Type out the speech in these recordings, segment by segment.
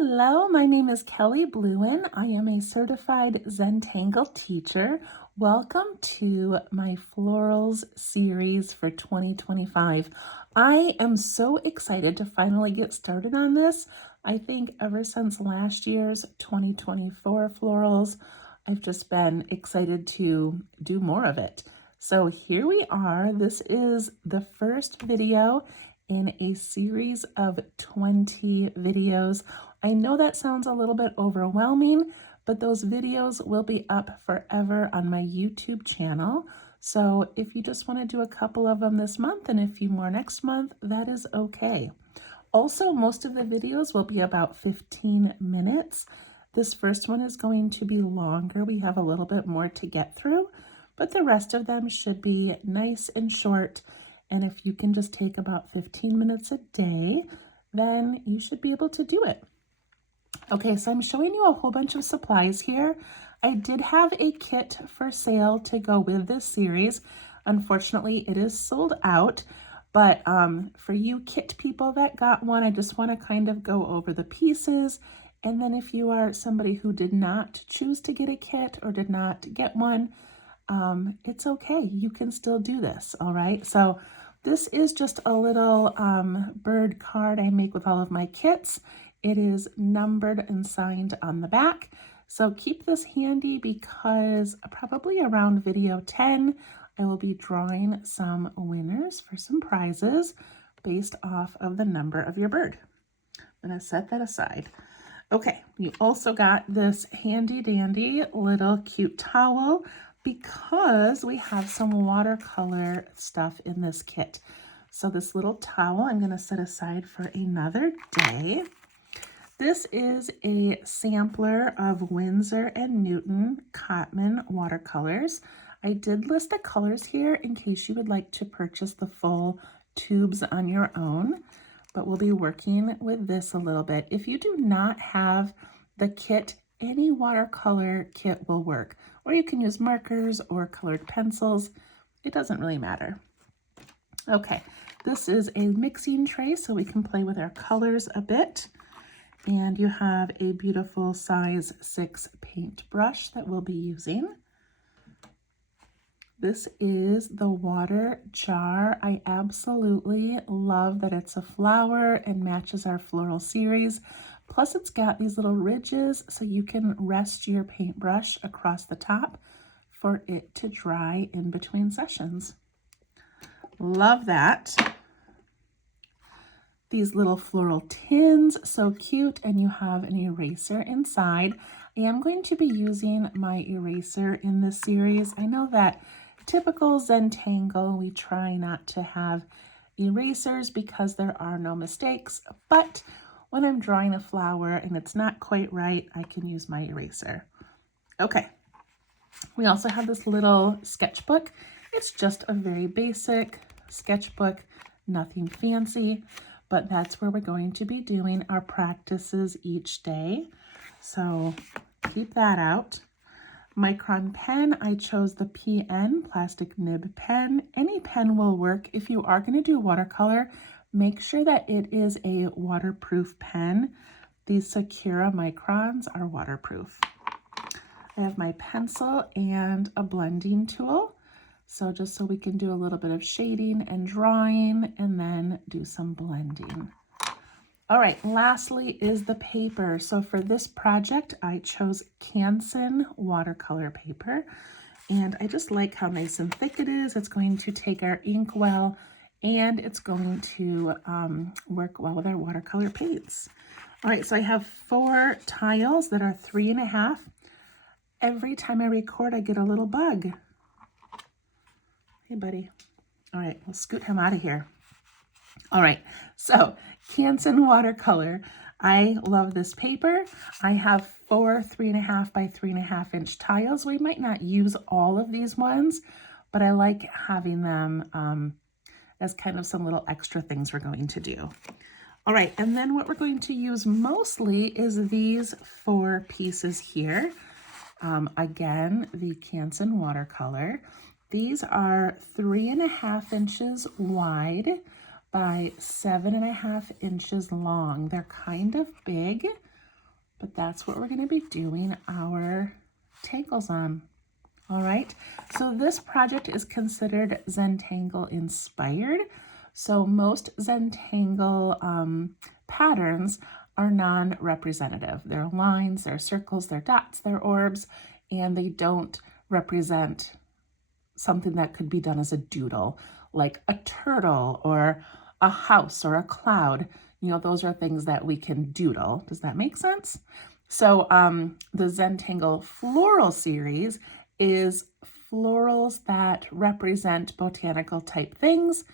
Hello, my name is Kelly Bluen. I am a certified Zentangle teacher. Welcome to my Florals series for 2025. I am so excited to finally get started on this. I think ever since last year's 2024 Florals, I've just been excited to do more of it. So here we are. This is the first video in a series of 20 videos. I know that sounds a little bit overwhelming, but those videos will be up forever on my YouTube channel. So if you just want to do a couple of them this month and a few more next month, that is okay. Also, most of the videos will be about 15 minutes. This first one is going to be longer. We have a little bit more to get through, but the rest of them should be nice and short. And if you can just take about 15 minutes a day, then you should be able to do it. Okay, so I'm showing you a whole bunch of supplies here. I did have a kit for sale to go with this series. Unfortunately, it is sold out, but for you kit people that got one, I just want to kind of go over the pieces. And then if you are somebody who did not choose to get a kit or did not get one, it's okay. You can still do this, all right? So this is just a little bird card I make with all of my kits. It is numbered and signed on the back. So keep this handy because probably around video 10, I will be drawing some winners for some prizes based off of the number of your bird. I'm going to set that aside. Okay, you also got this handy dandy little cute towel because we have some watercolor stuff in this kit. So this little towel I'm going to set aside for another day. This is a sampler of Winsor and Newton Cotman watercolors. I did list the colors here in case you would like to purchase the full tubes on your own, but we'll be working with this a little bit. If you do not have the kit, any watercolor kit will work, or you can use markers or colored pencils. It doesn't really matter. Okay, this is a mixing tray so we can play with our colors a bit. And you have a beautiful size 6 paintbrush that we'll be using. This is the water jar. I absolutely love that it's a flower and matches our floral series. Plus it's got these little ridges so you can rest your paintbrush across the top for it to dry in between sessions. Love that. These little floral tins, so cute, and you have an eraser inside. I am going to be using my eraser in this series. I know that typical Zentangle, we try not to have erasers because there are no mistakes, but when I'm drawing a flower and it's not quite right, I can use my eraser. Okay, we also have this little sketchbook. It's just a very basic sketchbook, nothing fancy, but that's where we're going to be doing our practices each day. So keep that out. Micron pen, I chose the PN plastic nib pen. Any pen will work. If you are going to do watercolor, make sure that it is a waterproof pen. These Sakura microns are waterproof. I have my pencil and a blending tool. So just so we can do a little bit of shading and drawing and then do some blending. All right, lastly is the paper. So for this project, I chose Canson watercolor paper. And I just like how nice and thick it is. It's going to take our ink well, and it's going to work well with our watercolor paints. All right, so I have 4 tiles that are 3.5. Every time I record, I get a little bug. Hey, buddy. All right, we'll scoot him out of here. All right, so Canson watercolor. I love this paper. I have 4 3.5 by 3.5 inch tiles. We might not use all of these ones, but I like having them as kind of some little extra things we're going to do. All right, and then what we're going to use mostly is these 4 pieces here. Again, the Canson watercolor. These are 3.5 inches wide by 7.5 inches long. They're kind of big. but that's what we're going to be doing our tangles on. All right, so this project is considered Zentangle inspired. So most Zentangle patterns are non-representative. They're lines, they're circles, they're dots, they're orbs, and they don't represent something that could be done as a doodle, like a turtle or a house or a cloud. You know, those are things that we can doodle. Does that make sense? So the Zentangle Floral series is florals that represent botanical type things,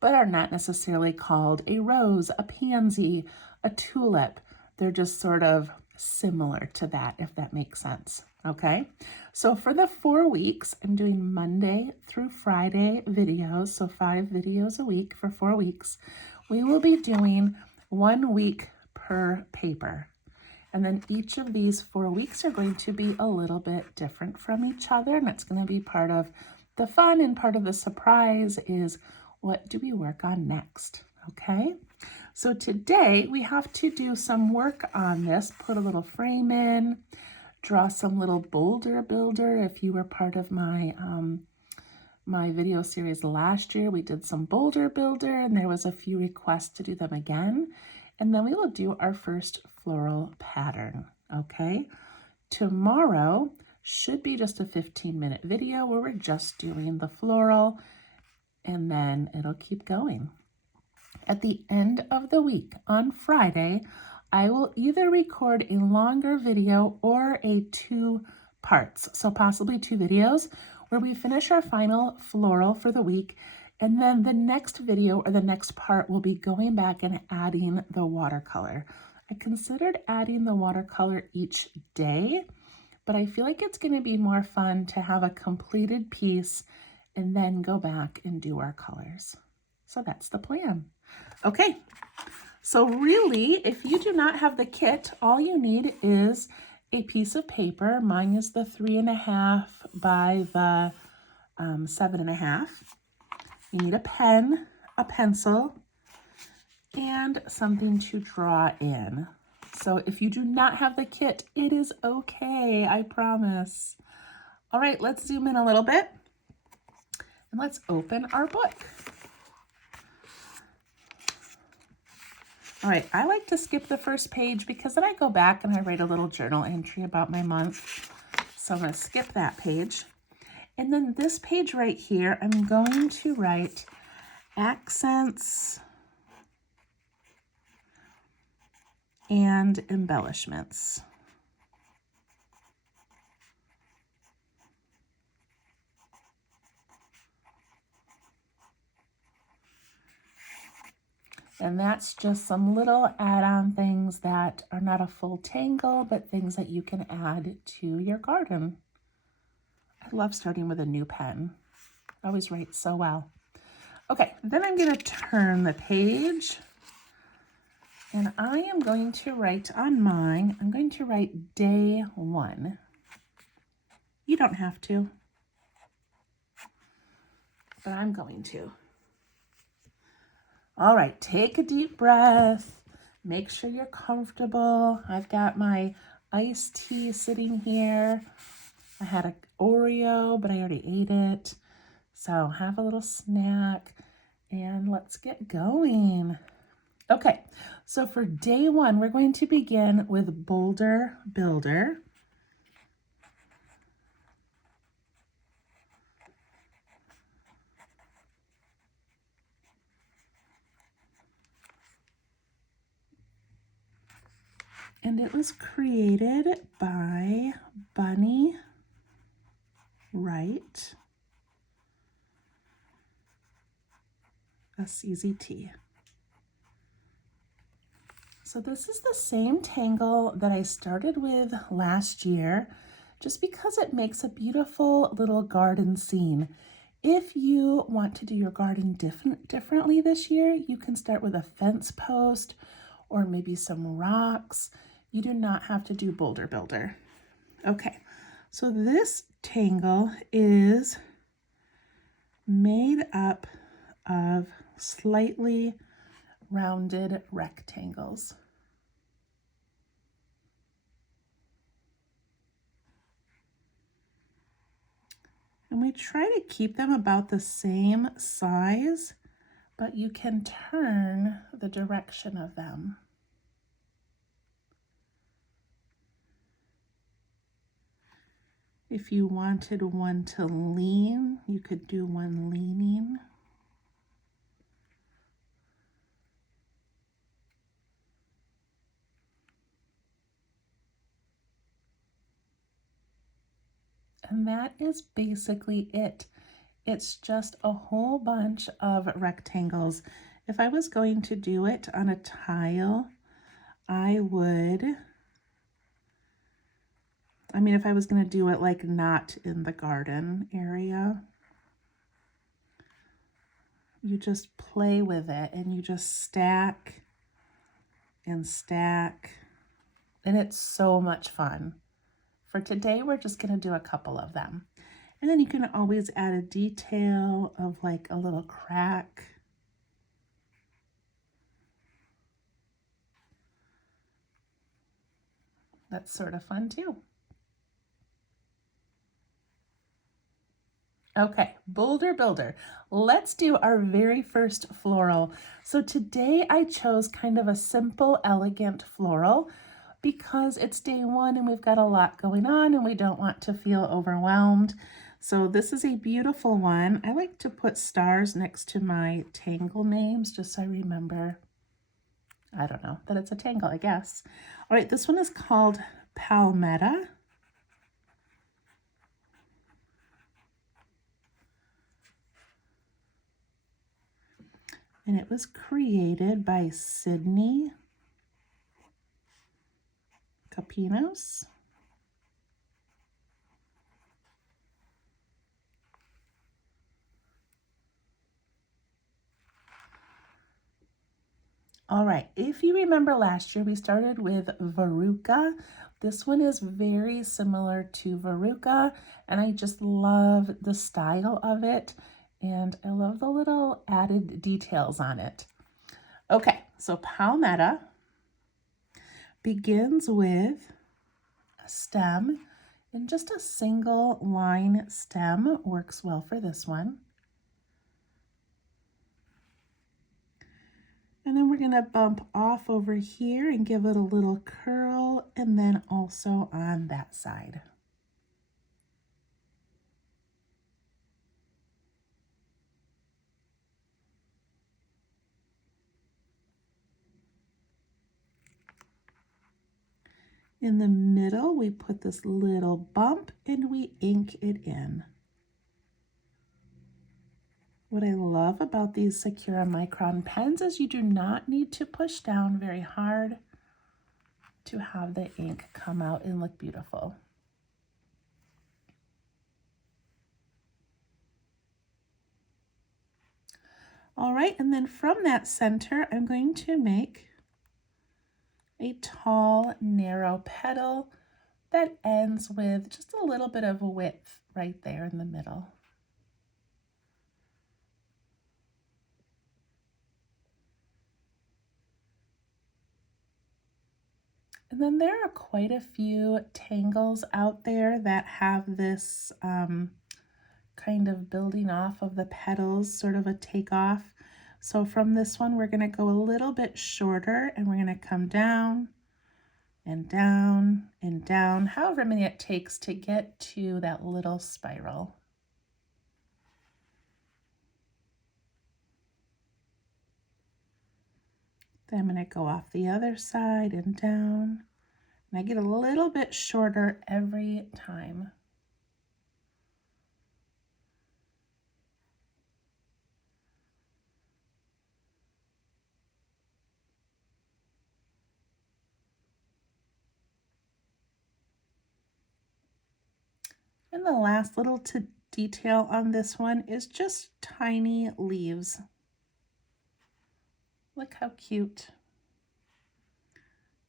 but are not necessarily called a rose, a pansy, a tulip. They're just sort of similar to that, if that makes sense. Okay, so for the 4 weeks, I'm doing Monday through Friday videos, so 5 videos a week for 4 weeks. We will be doing 1 week per paper. And then each of these 4 weeks are going to be a little bit different from each other, and that's going to be part of the fun, and part of the surprise is what do we work on next, okay? So today we have to do some work on this, put a little frame in, draw some little boulder builder. If you were part of my my video series last year, we did some boulder builder and there was a few requests to do them again. And then we will do our first floral pattern, okay? Tomorrow should be just a 15-minute video where we're just doing the floral, and then it'll keep going. At the end of the week, on Friday, I will either record a longer video or a 2 parts, so possibly 2 videos, where we finish our final floral for the week, and then the next video or the next part will be going back and adding the watercolor. I considered adding the watercolor each day, but I feel like it's going to be more fun to have a completed piece and then go back and do our colors. So that's the plan. Okay, so really, if you do not have the kit, all you need is a piece of paper. Mine is the 3.5 by the 7.5. You need a pen, a pencil, and something to draw in. So if you do not have the kit, it is okay, I promise. All right, let's zoom in a little bit and let's open our book. All right, I like to skip the first page because then I go back and I write a little journal entry about my month. So I'm going to skip that page. And then this page right here, I'm going to write accents and embellishments. And that's just some little add-on things that are not a full tangle, but things that you can add to your garden. I love starting with a new pen. I always write so well. Okay, then I'm going to turn the page. And I am going to write on mine, I'm going to write day 1. You don't have to, but I'm going to. All right, take a deep breath. Make sure you're comfortable. I've got my iced tea sitting here. I had an Oreo, but I already ate it. So have a little snack and let's get going. Okay, so for day 1, we're going to begin with Boulder Builder. And it was created by Bunny Wright, SCZT. So this is the same tangle that I started with last year, just because it makes a beautiful little garden scene. If you want to do your garden differently this year, you can start with a fence post or maybe some rocks. You do not have to do Boulder Builder. Okay, so this tangle is made up of slightly rounded rectangles. And we try to keep them about the same size, but you can turn the direction of them. If you wanted one to lean, you could do one leaning. And that is basically it. It's just a whole bunch of rectangles. If I was going to do it on a tile, if I was going to do it like not in the garden area, you just play with it and you just stack and stack, and it's so much fun. For today, we're just going to do a couple of them. And then you can always add a detail of like a little crack. That's sort of fun too. Okay, Boulder Builder. Let's do our very first floral. So today I chose kind of a simple, elegant floral because it's day one and we've got a lot going on and we don't want to feel overwhelmed. So this is a beautiful one. I like to put stars next to my tangle names just so I remember, I don't know, that it's a tangle, I guess. All right, this one is called Palmetta. And it was created by Sydney Capinos. All right, if you remember last year, we started with Veruca. This one is very similar to Veruca, and I just love the style of it, and I love the little added details on it. Okay, so Palmetta begins with a stem, and just a single line stem works well for this one. And then we're going to bump off over here and give it a little curl, and then also on that side. In the middle, we put this little bump and we ink it in. What I love about these Sakura Micron pens is you do not need to push down very hard to have the ink come out and look beautiful. All right, and then from that center, I'm going to make a tall, narrow petal that ends with just a little bit of width right there in the middle. And then there are quite a few tangles out there that have this kind of building off of the petals, sort of a takeoff. So from this one, we're going to go a little bit shorter and we're going to come down and down and down, however many it takes to get to that little spiral. Then I'm going to go off the other side and down. And I get a little bit shorter every time. And the last little detail on this one is just tiny leaves. Look how cute.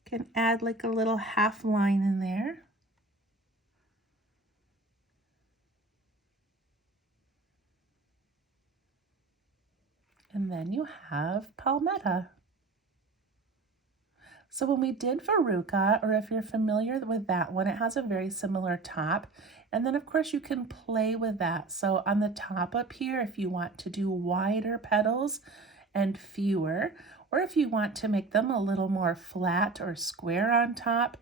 Can add like a little half line in there. And then you have Palmetta. So when we did Veruca, or if you're familiar with that one, it has a very similar top. And then of course you can play with that. So on the top up here, if you want to do wider petals and fewer, or if you want to make them a little more flat or square on top,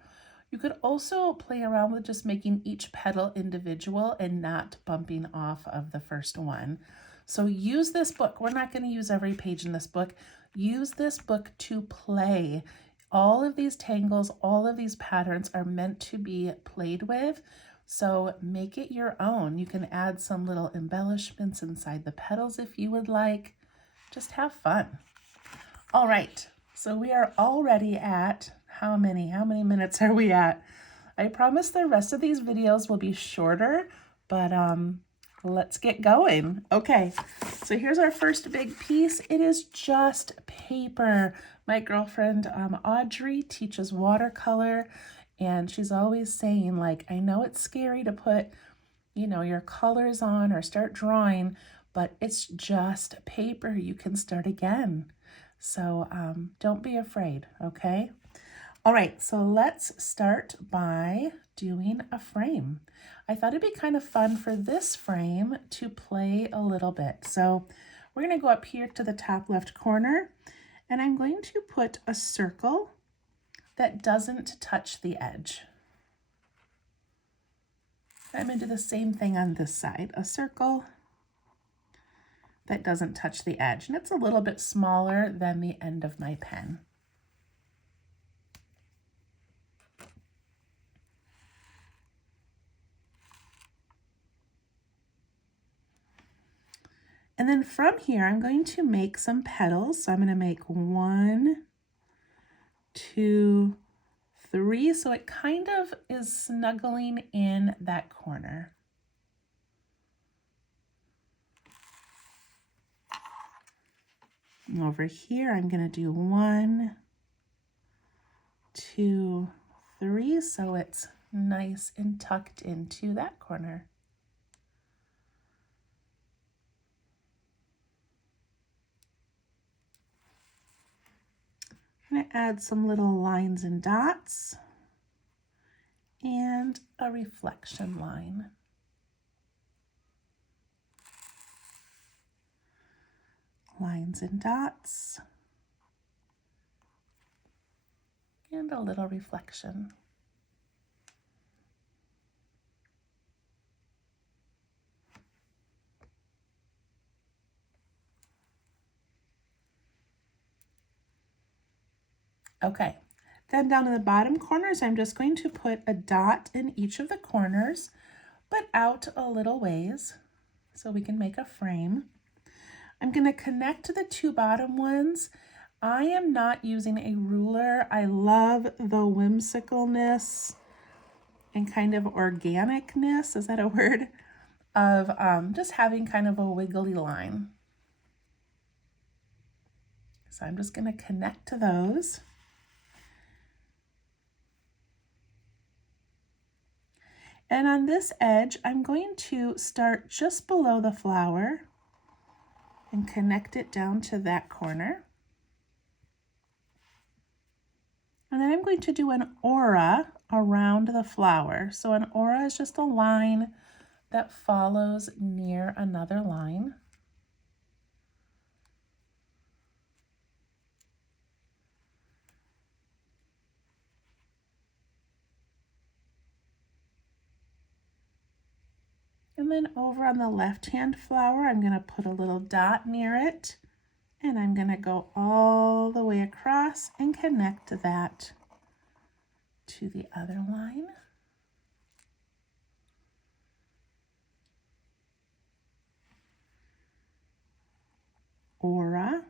you could also play around with just making each petal individual and not bumping off of the first one. So use this book. We're not going to use every page in this book. Use this book to play. All of these tangles, all of these patterns are meant to be played with. So make it your own. You can add some little embellishments inside the petals if you would like. Just have fun. All right, so we are already at how many minutes are we at? I promise the rest of these videos will be shorter, but let's get going. Okay, so here's our first big piece. It is just paper. My girlfriend Audrey teaches watercolor, and she's always saying, like, I know it's scary to put, you know, your colors on or start drawing, but it's just paper. You can start again. So don't be afraid, okay? All right, so let's start by doing a frame. I thought it'd be kind of fun for this frame to play a little bit. So we're gonna go up here to the top left corner, and I'm going to put a circle that doesn't touch the edge. I'm gonna do the same thing on this side, a circle that doesn't touch the edge, and it's a little bit smaller than the end of my pen. And then from here, I'm going to make some petals. So I'm going to make 1, 2, 3. So it kind of is snuggling in that corner. And over here, I'm going to do 1, 2, 3. So it's nice and tucked into that corner. I'm going to add some little lines and dots and a reflection line. Lines and dots and a little reflection. Okay, then down in the bottom corners, I'm just going to put a dot in each of the corners, but out a little ways so we can make a frame. I'm going to connect the two bottom ones. I am not using a ruler. I love the whimsicalness and kind of organicness, is that a word? Of just having kind of a wiggly line. So I'm just going to connect to those. And on this edge, I'm going to start just below the flower and connect it down to that corner. And then I'm going to do an aura around the flower. So an aura is just a line that follows near another line. And then over on the left-hand flower, I'm going to put a little dot near it, and I'm going to go all the way across and connect that to the other line. Aura.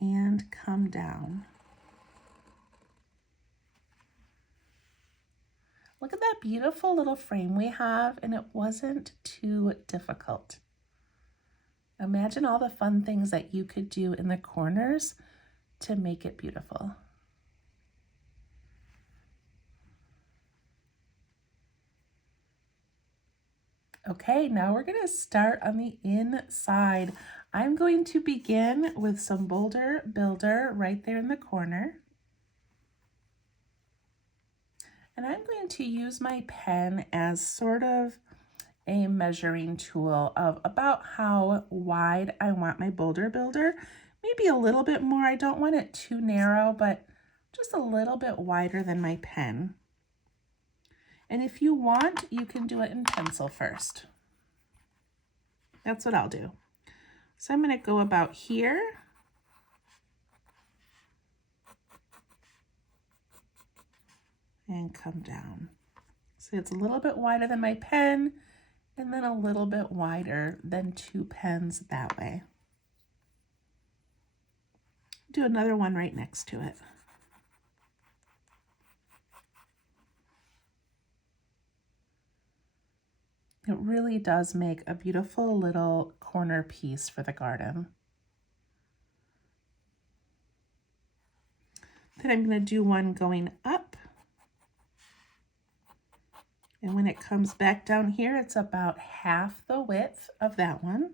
And come down. Look at that beautiful little frame we have, and it wasn't too difficult. Imagine all the fun things that you could do in the corners to make it beautiful. Okay, now we're going to start on the inside. I'm going to begin with some Boulder Builder right there in the corner. And I'm going to use my pen as sort of a measuring tool of about how wide I want my boulder builder. Maybe a little bit more. I don't want it too narrow, but just a little bit wider than my pen. And if you want, you can do it in pencil first. That's what I'll do. So I'm going to go about here. And come down. So it's a little bit wider than my pen, and then a little bit wider than 2 pens that way. Do another one right next to it. It really does make a beautiful little corner piece for the garden. Then I'm going to do one going up. And when it comes back down here, it's about half the width of that one.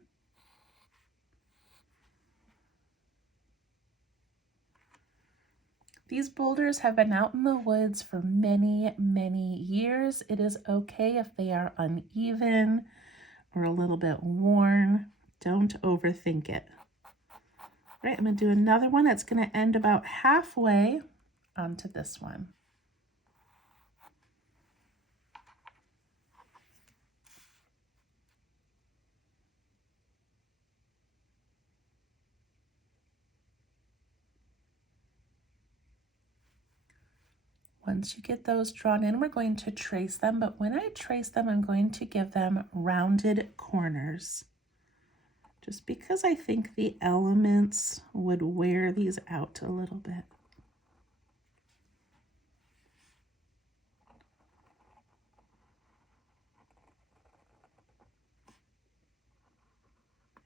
These boulders have been out in the woods for many, many years. It is okay if they are uneven or a little bit worn. Don't overthink it. All right, I'm going to do another one that's going to end about halfway onto this one. Once you get those drawn in, we're going to trace them, but when I trace them, I'm going to give them rounded corners. Just because I think the elements would wear these out a little bit.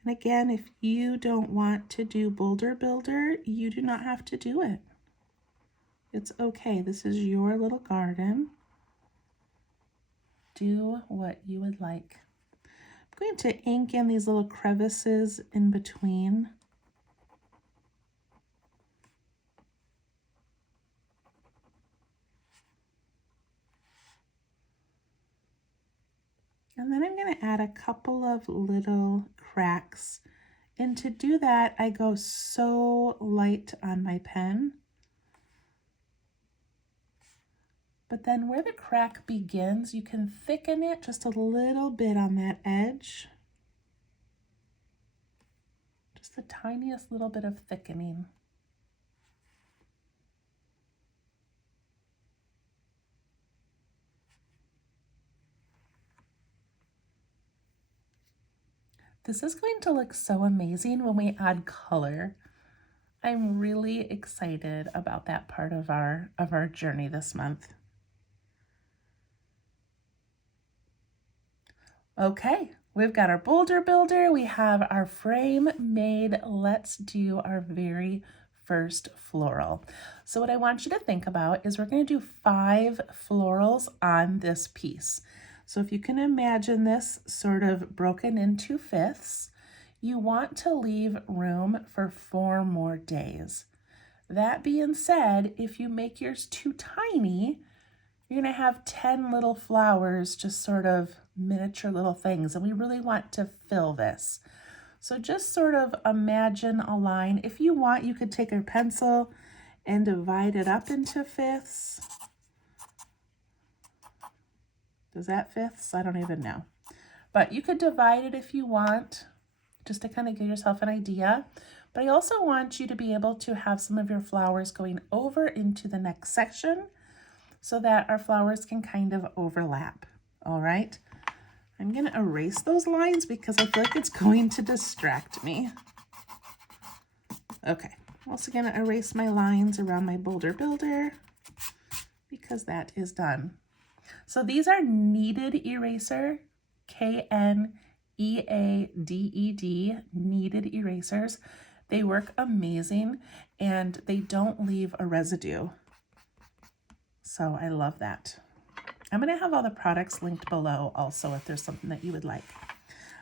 And again, if you don't want to do Boulder Builder, you do not have to do it. It's okay. This is your little garden. Do what you would like. I'm going to ink in these little crevices in between. And then I'm going to add a couple of little cracks. And to do that, I go so light on my pen. But then where the crack begins, you can thicken it just a little bit on that edge. Just the tiniest little bit of thickening. This is going to look so amazing when we add color. I'm really excited about that part of our journey this month. Okay, we've got our boulder builder, we have our frame made. Let's do our very first floral. So what I want you to think about is we're going to do 5 florals on this piece. So if you can imagine this sort of broken into fifths, you want to leave room for 4 more days. That being said, if you make yours too tiny, you're going to have 10 little flowers, just sort of miniature little things, and we really want to fill this. So just sort of imagine a line. If you want, you could take a pencil and divide it up into fifths. Does that fifths? I don't even know. But you could divide it if you want, just to kind of give yourself an idea. But I also want you to be able to have some of your flowers going over into the next section so that our flowers can kind of overlap. All right. I'm going to erase those lines because I feel like it's going to distract me. Okay, I'm also going to erase my lines around my boulder builder because that is done. So these are kneaded eraser, K-N-E-A-D-E-D, kneaded erasers. They work amazing and they don't leave a residue. So I love that. I'm going to have all the products linked below also if there's something that you would like.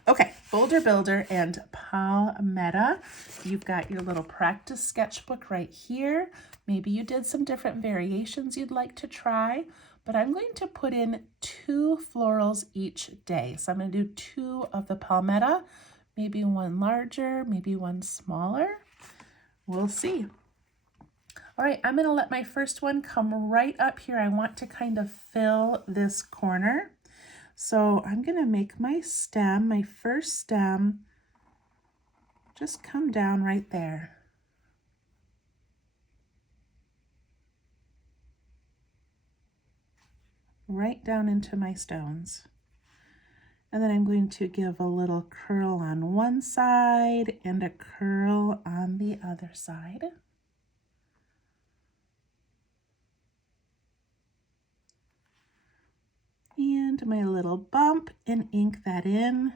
Okay, Boulder Builder and Palmetta. You've got your little practice sketchbook right here. Maybe you did some different variations you'd like to try, but I'm going to put in 2 florals each day. So I'm going to do 2 of the Palmetta, maybe one larger, maybe one smaller. We'll see. All right, I'm going to let my first one come right up here. I want to kind of fill this corner. So I'm going to make my stem, my first stem, just come down right there. Right down into my stones. And then I'm going to give a little curl on one side and a curl on the other side. And my little bump, and ink that in.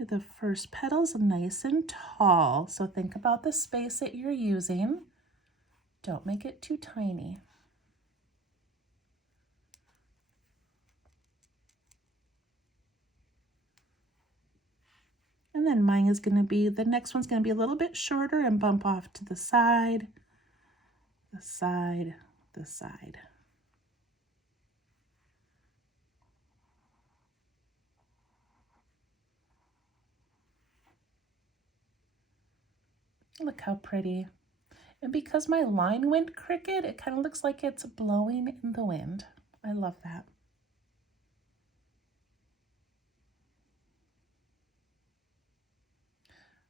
The first petal's nice and tall, so think about the space that you're using. Don't make it too tiny. And then mine is going to be, the next one's going to be a little bit shorter and bump off to the side, the side, the side. Look how pretty. And because my line went crooked, it kind of looks like it's blowing in the wind. I love that.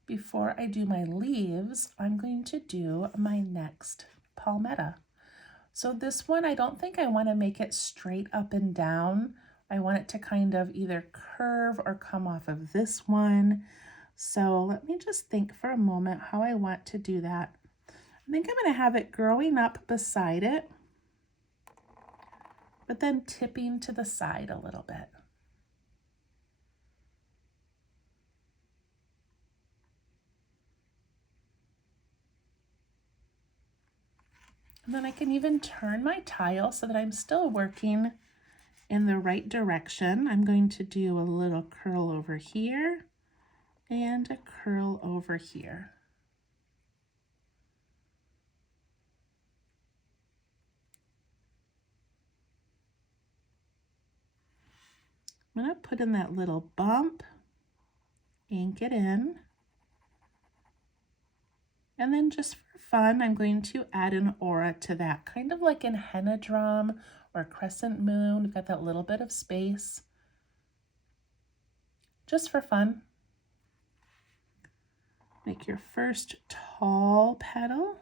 Before I do my leaves, I'm going to do my next Palmetta. So this one, I don't think I want to make it straight up and down. I want it to kind of either curve or come off of this one. So let me just think for a moment how I want to do that. I think I'm going to have it growing up beside it, but then tipping to the side a little bit. And then I can even turn my tile so that I'm still working in the right direction. I'm going to do a little curl over here and a curl over here. I'm going to put in that little bump, ink it in, and then just for fun, I'm going to add an aura to that, kind of like in henna drum or crescent moon. We've got that little bit of space, just for fun. Make your first tall petal,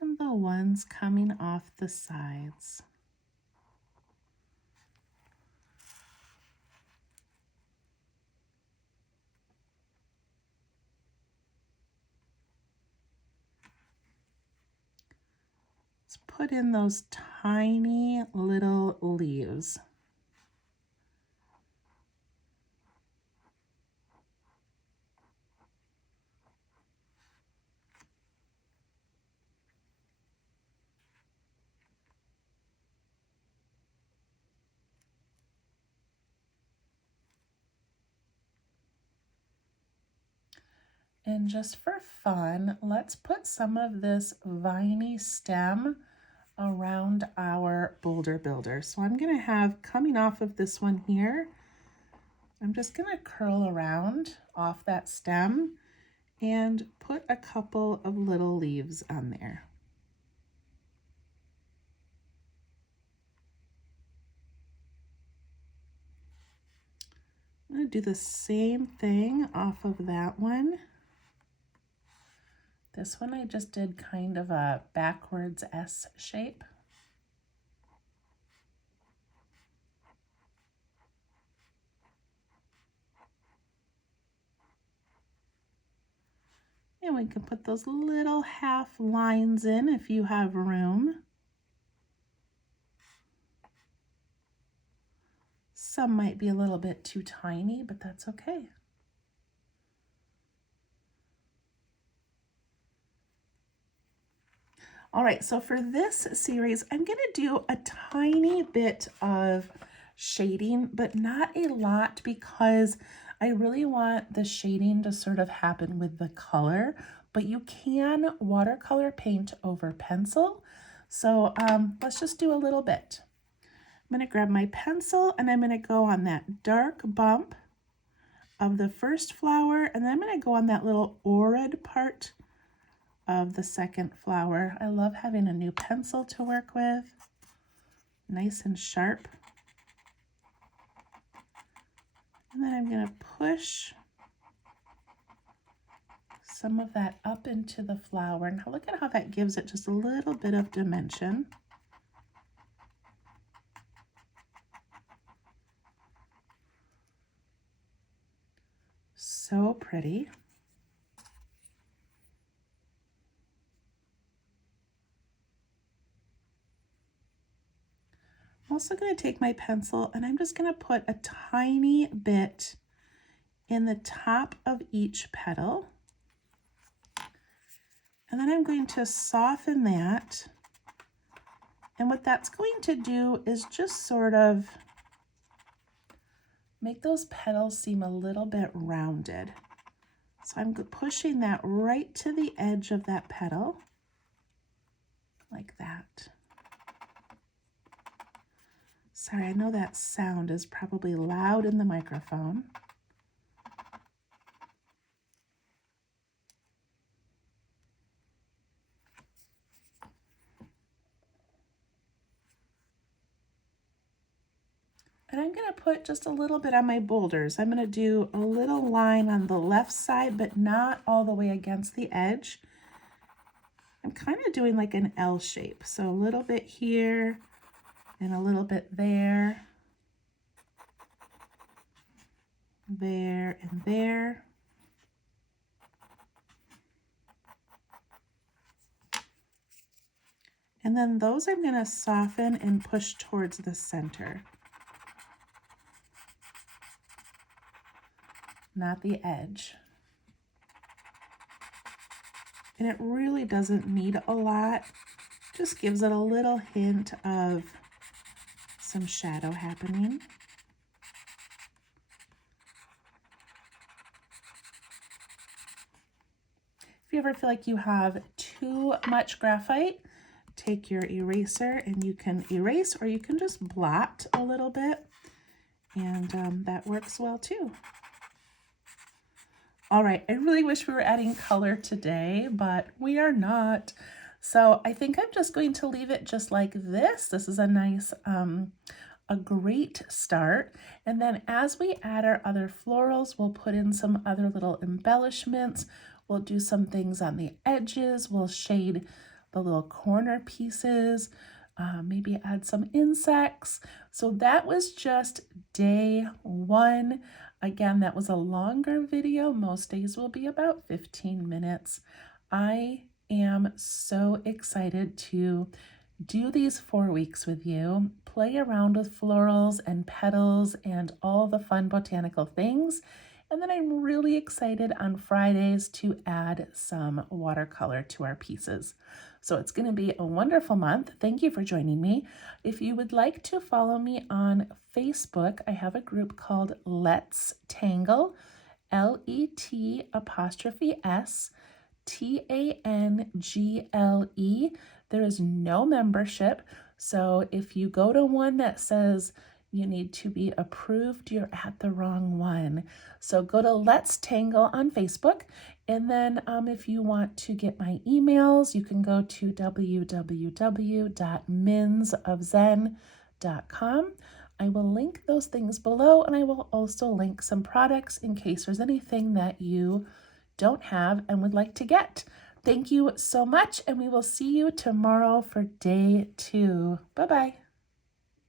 and the ones coming off the sides. Let's put in those tiny little leaves. And just for fun, let's put some of this viney stem around our boulder builder. So I'm going to have, coming off of this one here, I'm just going to curl around off that stem and put a couple of little leaves on there. I'm going to do the same thing off of that one. This one I just did kind of a backwards S shape. And we can put those little half lines in if you have room. Some might be a little bit too tiny, but that's okay. All right, so for this series, I'm going to do a tiny bit of shading, but not a lot because I really want the shading to sort of happen with the color, but you can watercolor paint over pencil. So let's just do a little bit. I'm going to grab my pencil and I'm going to go on that dark bump of the first flower, and then I'm going to go on that little orid part of the second flower. I love having a new pencil to work with, nice and sharp. And then I'm going to push some of that up into the flower. Now look at how that gives it just a little bit of dimension. So pretty. I'm also going to take my pencil and I'm just going to put a tiny bit in the top of each petal. And then I'm going to soften that. And what that's going to do is just sort of make those petals seem a little bit rounded. So I'm pushing that right to the edge of that petal, like that. Sorry, I know that sound is probably loud in the microphone. And I'm going to put just a little bit on my boulders. I'm going to do a little line on the left side, but not all the way against the edge. I'm kind of doing like an L shape. So a little bit here and a little bit there, there, and there. And then those I'm going to soften and push towards the center, not the edge. And it really doesn't need a lot, just gives it a little hint of some shadow happening. If you ever feel like you have too much graphite, take your eraser and you can erase, or you can just blot a little bit, and that works well too. All right, I really wish we were adding color today, but we are not. So I think I'm just going to leave it just like this. This is a nice, a great start. And then as we add our other florals, we'll put in some other little embellishments. We'll do some things on the edges. We'll shade the little corner pieces, maybe add some insects. So that was just day one. Again, that was a longer video. Most days will be about 15 minutes. I am so excited to do these 4 weeks with you, play around with florals and petals and all the fun botanical things. And then I'm really excited on Fridays to add some watercolor to our pieces. So it's going to be a wonderful month. Thank you for joining me. If you would like to follow me on Facebook, I have a group called Let's Tangle, LET''S''TANGLE. There is no membership. So if you go to one that says you need to be approved, you're at the wrong one. So go to Let's Tangle on Facebook. And then if you want to get my emails, you can go to www.minsofzen.com. I will link those things below, and I will also link some products in case there's anything that you don't have and would like to get. Thank you so much, and we will see you tomorrow for day 2. Bye-bye.